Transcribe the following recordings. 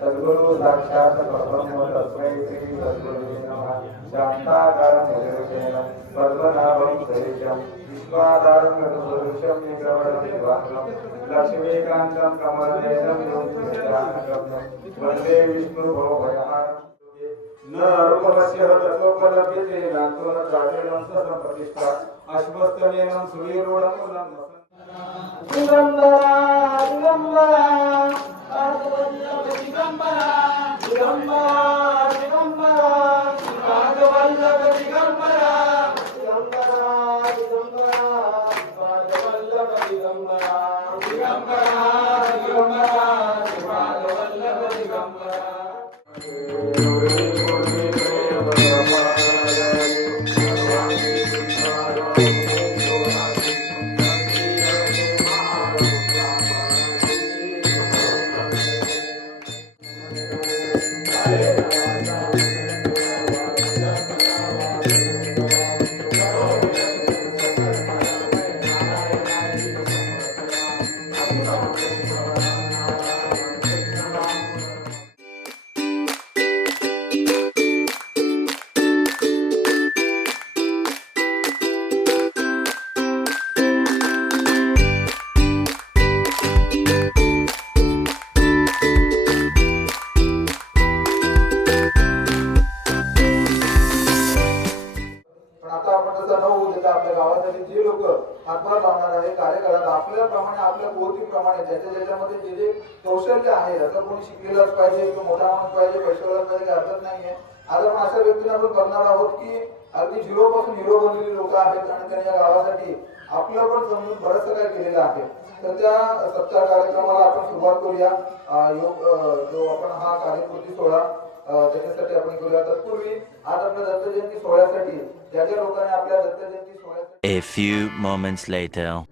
सद्गुरु साक्षात् परब्रह्म तस्मै श्री सद्गुरुवे नमः। शान्ताकारं भजनशयनं पद्मनाभं सुरेशं विश्वाधारं गरुडपुरुषं निग्रहणं शिवाङ्गं लक्ष्मीकान्तं कमलनयनं योगिनिदानगम्यं वन्दे विष्णुभवभयहारं। न रूपस्य तत्त्वोपलभ्यते नान्तो न चाटेनं सत्प्रतिष्ठा अश्वत्थमेनं सुवीरूढं कुलं दिगंबरा दिगंबरा आपल्या गावासाठी जे लोक हातभार लावणार आहे कार्य करतात आपल्याप्रमाणे आपल्या पोहोचीप्रमाणे ज्याच्यामध्ये जे जे कौशल्य आहे आता कोणी शिकलेलाच पाहिजे किंवा मोठा माणूस पाहिजे पैशावाला पाहिजे काही अर्थच नाहीये। आज आपण अशा व्यक्तीला आपण करणार आहोत की अगदी झिरो पासून हिरो बनलेली लोक आहेत आणि त्यांनी या गावासाठी आपलं पण जमून बरंचसं काय केलेलं आहे। तर त्या सत्कार कार्यक्रमाला आपण सुरुवात करूया। जो आपण हा कार्यकृती सोहळा त्याच्यासाठी आपण करूया। तत्पूर्वी आज आपल्या दत्त जयंती सोहळ्यासाठी ज्या ज्या लोकांनी आपल्या दत्त जयंती सोहळ्यासाठी A few moments later.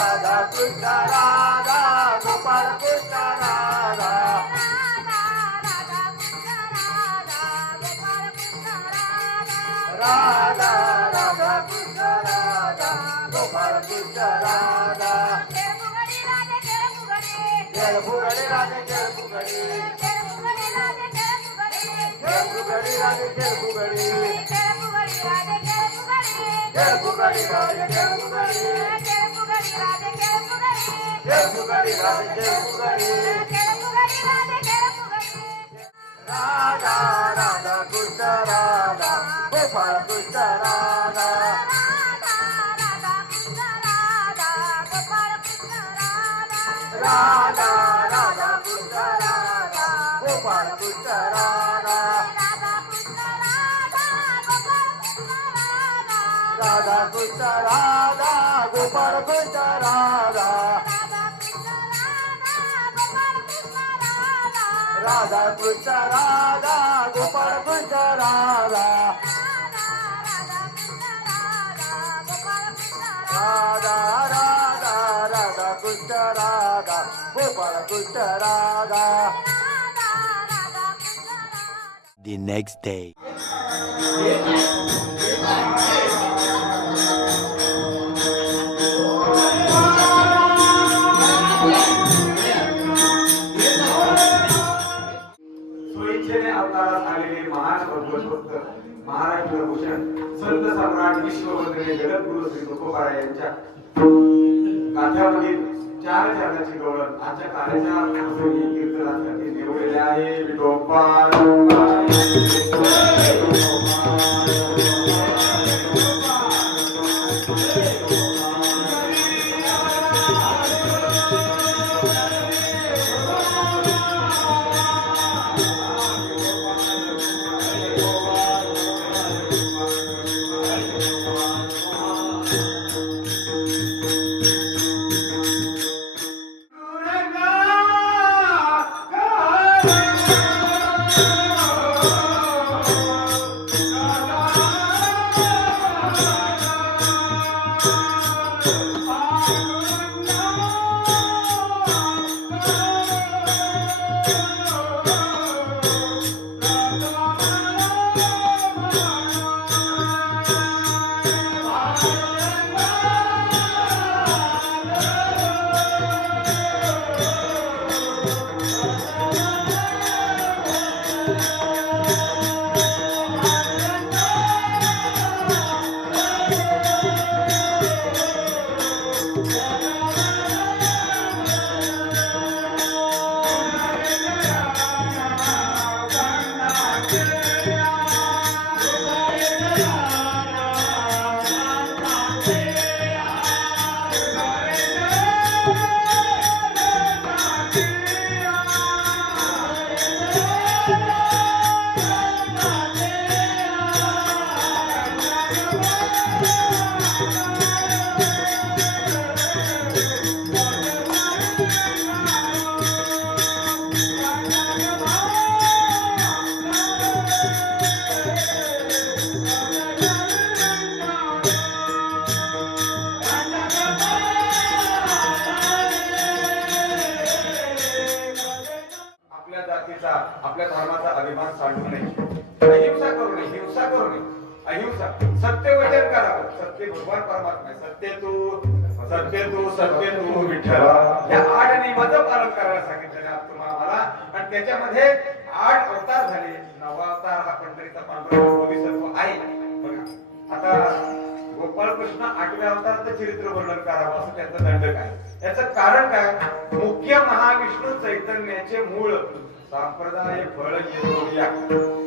Radha Krishna Radha Gopal Krishna Radha Radha Radha Krishna Radha Gopal Krishna Radha Jai Fugdi Radhe Jai Fugdi Jai Fugdi Radhe Jai Fugdi Jai Fugdi Radhe Jai Fugdi Jai Fugdi Radhe Jai Fugdi Jai Fugdi Radhe Jai Fugdi Radha Radha Krishna Radha Gopal Krishna Radha Radha Radha Krishna Radha Gopal Krishna Radha Radha Krishna Radha Gopal Krishna Radha Radha Krishna Radha Gopal Krishna Radha Radha Radha Radha Krishna Radha Gopal Krishna Radha The next day. स्वइच्छेने अवतारास आलेले महान भगवत महाराष्ट्र भूषण संत सम्राट विश्ववंदनीय जगद्गुरु श्री तुकोबाराय यांच्या गाथ्यामधील 4 चरणाची गवळण आजच्या कार्याच्या प्रसंगी कीर्तनासाठी निवडलेले आहे. विठोबा आपल्या धर्माचा अभिमान साडू नये, अहिंसा करू नये, हिंसा करू नये, अहिंसा, सत्य वचन करावं. सत्य भगवान परमात्मा आहे. सत्य तू विठ्ठला, या 8 नियमाचं पालन करायला सांगितलेलं आहे तुम्हाला मला. आणि त्याच्यामध्ये 8 अवतार झाले. 9वा अवतार हा पंढरीचा पांडुरंग बोधिसत्व आहे. बघा आता गोपाळ कृष्ण 8व्या अवताराचं चरित्र वर्णन करावं असं त्याचं दंडक आहे. याचं कारण काय? मुख्य महाविष्णू चैतन्याचे मूळ संप्रदाय फळ येतोया.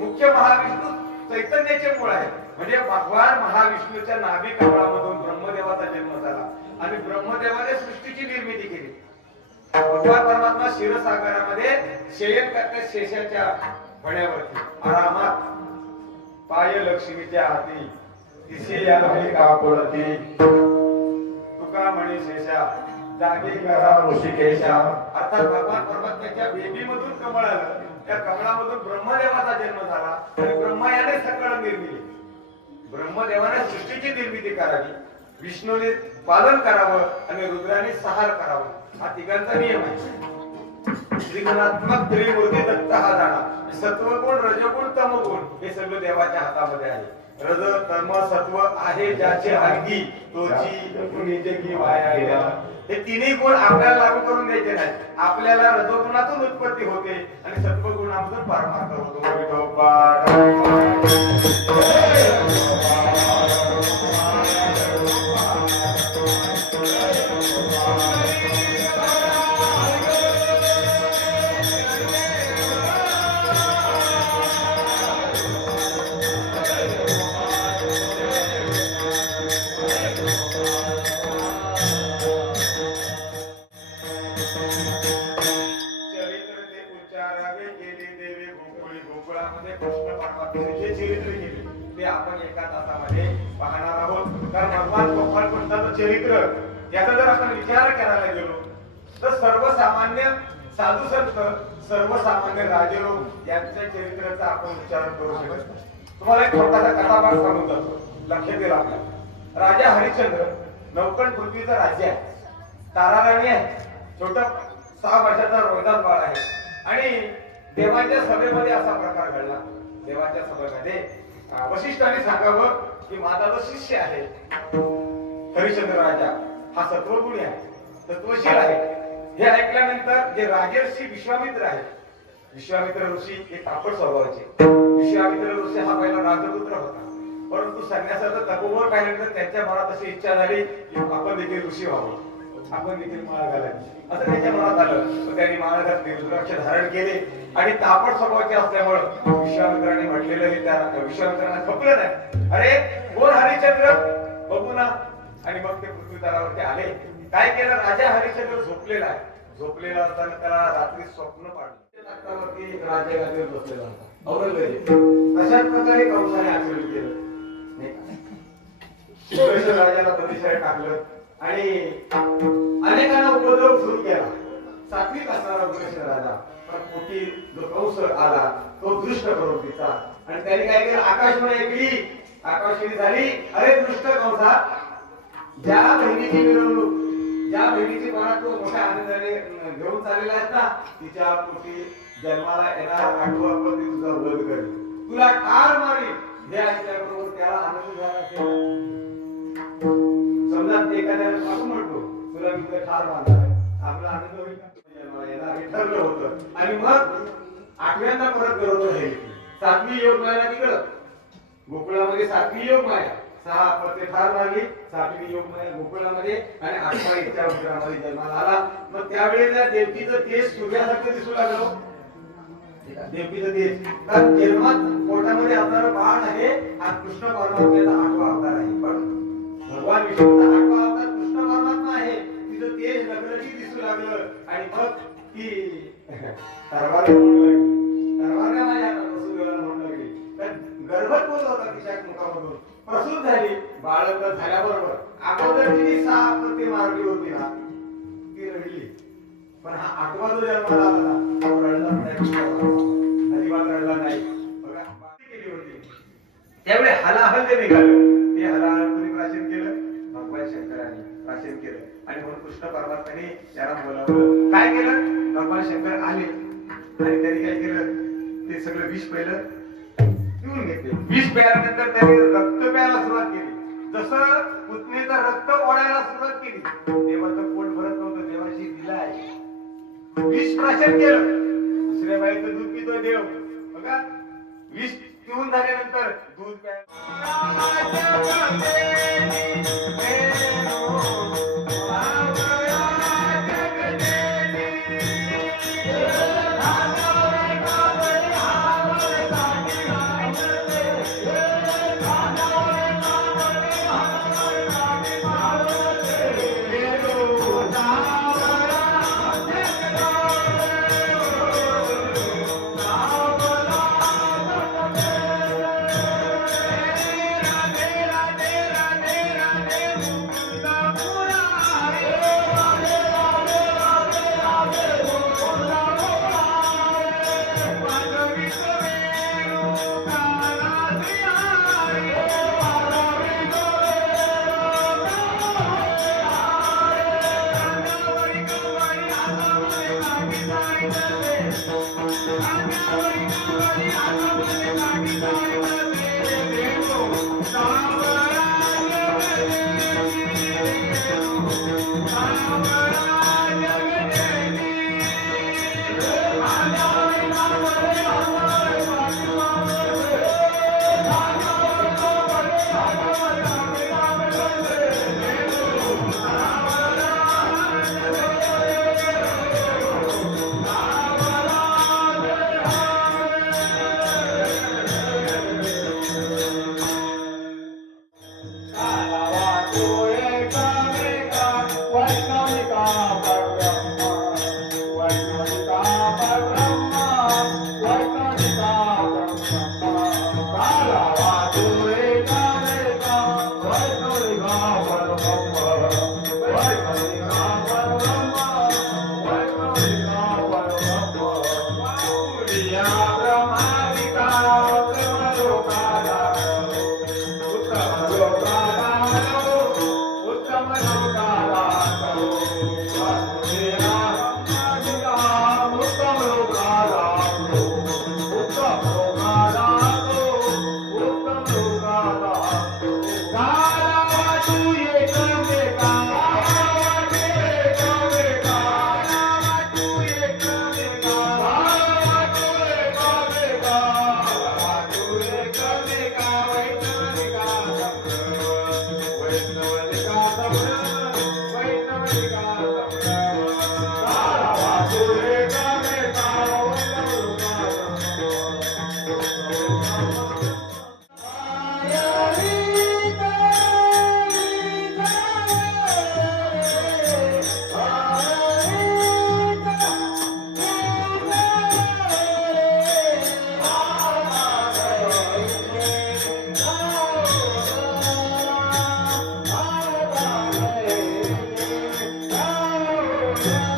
मुख्य महाविष्णू चैतन्याचे मूळ आहे. म्हणजे भगवान महाविष्णूच्या नाभी कमळामधून ब्रह्मदेवाचा जन्म झाला आणि ब्रह्मदेवाने सृष्टीची निर्मिती केली. भगवान परमात्मा क्षीरसागरामध्ये शयन करतात शेषाच्या फण्यावरती आरामात, पाय लक्ष्मीच्या हाती, तिसे यावे कापडती, तुका म्हणे शेषा जागे करा ऋषिकेशा. अर्थात भगवान परमात्म्याच्या बेबी मधून कमळ आलं, त्या कमळामधून ब्रह्मदेवाचा जन्म झाला आणि ब्रह्मा याने सकळ निर्मिली. ब्रह्मदेवाने सृष्टीची निर्मिती करावी, विष्णूने पालन करावं आणि रुद्राने संहार करावा. हा तिघांचा नियम आहे. त्रिगुणात्मक त्रिमूर्ती दत्त हा जाणा. सत्वगुण, रजगुण, तमगुण हे सगळं देवाच्या हातामध्ये आहे. रज तम सत्व आहे ज्याचे अंगी तोची निजगी वाया गेला. हे तिन्ही गुण आपल्याला लागू करून द्यायचे नाही. आपल्याला रजोगुणातून उत्पत्ती होते आणि सत्वगुणामधून परमार्थ होतो. कृष्ण परमात्म्याचे चरित्र केले ते आपण एका तासामध्ये पाहणार आहोत. कारण भगवान गोपाळ कृष्णाचं चरित्र याचा जर आपण विचार करायला गेलो तर सर्वसामान्य साधू संत, सर्वसामान्य राजलोक यांच्या चरित्राचा आपण विचार करू शकत. तुम्हाला एक छोटासा कथाभाग सांगून जातो, लक्षात येईल आपल्या. राजा हरिश्चंद्र नौकण पृथ्वीचा राज्य आहे. ताराराणी आहे, छोटा 6 वर्षाचा रोहिदास बाळ आहे. आणि देवाच्या सभेमध्ये असा प्रकार घडला. देवाच्या सभेमध्ये वशिष्ठाने सांगावं की माझा जो शिष्य आहे हरिश्चंद्र राजा हा सत्वगुणी आहे, तत्वशील आहे. हे ऐकल्यानंतर जे राजर्षी विश्वामित्र आहे, विश्वामित्र ऋषी हे तापट स्वभावाचे. विश्वामित्र ऋषी हा पहिला राजपुत्र होता, परंतु संन्यासाचा तपोवर पाहिल्यानंतर त्यांच्या मनात अशी इच्छा झाली की आपण देखील ऋषी व्हावं, आपण देखील माळ घालावी असं त्यांच्या मनात आलं. त्यांनी माळ घातली, रुद्राक्ष धारण केले आणि तापट स्वभावाचे असल्यामुळं विश्वामित्राने म्हटलेलं त्या विश्वामित्रांना खपलं नाही. अरे कोण हरिश्चंद्र, बघू ना. आणि मग ते पृथ्वी तलावरती आले. काय केलं, राजा हरिश्चंद्र झोपलेला आहे. झोपलेला असताना त्याला रात्री स्वप्न पाडलं. तख्तावरती राज्यगादीवर बसलेला होता औरंगजेब. अशाच प्रकारे कंसाने आचरण केलं. राजाला बंदिशाळेत टाकलं आणि अनेकांना उपद्रव सुरू केला. सात्विक असणारा उग्रसेन राजा पण पोटी जो कंस आला तो दृष्ट प्रवृत्तीचा आणि त्याने काय केलं, आकाशवाणी ऐकली, आकाशवाणी झाली. अरे दृष्ट कंसा, ज्या बहिणीची मिरवणूक, ज्या बहिणीची मनात तो मोठ्या आनंदाने घेऊन चाललेला आहे ना, तिच्या पोटी जन्माला येणार 8वा पती तुझा वध करेल, तुला ठार मारेल. हे ऐकल्याबरोबर त्याला आनंद झाला असेल. समजा एखाद्याला आपण म्हणतो तुला मी तुला ठार मारणार आहे, आपला आनंद होईल का? हे ठरलं होतं. आणि मग 8व्यांदा परत करत राहील. 7वी योग माया तिकडं गोकुळामध्ये 7वी योग माया 6 पत्ते ठार मारली. 7वी योग माया गोकुळामध्ये आणि 8व्या इच्छा उद्रामध्ये जन्माला आला. मग त्यावेळेला देवकीचं तेज सूर्यासारखं दिसू लागलं. देवकीचं तेज कारण जन्मात पोटामध्ये असणारं बाळ आहे हा कृष्ण परमात्म्याचा 8वा अवतार आहे. पण भगवान विष्णूचा 8वा अवतार कृष्ण परमात्मा आहे. तिचं तेज लग्नची दिसू लागलं आणि मग ती तरवार माझ्या हातात वसुदेवाला म्हणू लागली. तर गर्भच बोलत होता तिच्या मुखामधून, प्रसूत झाली. बाळक झाल्याबरोबर अगोदर तिने 6 पत्ते मारली होती ना, ती रडली. पण हा 8वा जो जन्माला आला ना, तो रडला नाही, अजिबात रडला नाही. बघा केली होती त्यावेळी हलाहल ते निघालं. ते हलाहल कोणी प्राशन केलं, भगवान शंकराने प्राशन केलं. आणि म्हणून कृष्ण परमात्म्याने त्याला बोलावलं. काय केलं, भगवान शंकर आले आणि त्यांनी काय केलं, ते सगळं विष पहिलं पिऊन घेतले. विष प्यायल्यानंतर त्याने रक्त प्यायला सुरुवात केली. जसं पुतणीचं रक्त ओढायला सुरुवात केली, देवाचं पोट भरत नव्हतं. देवाची दिला आहे, विष प्राशन केलं. दुसऱ्या बाईचं दूध पितोय देव. बघा, विष पिऊन झाल्यानंतर दूध प्यायला Yeah.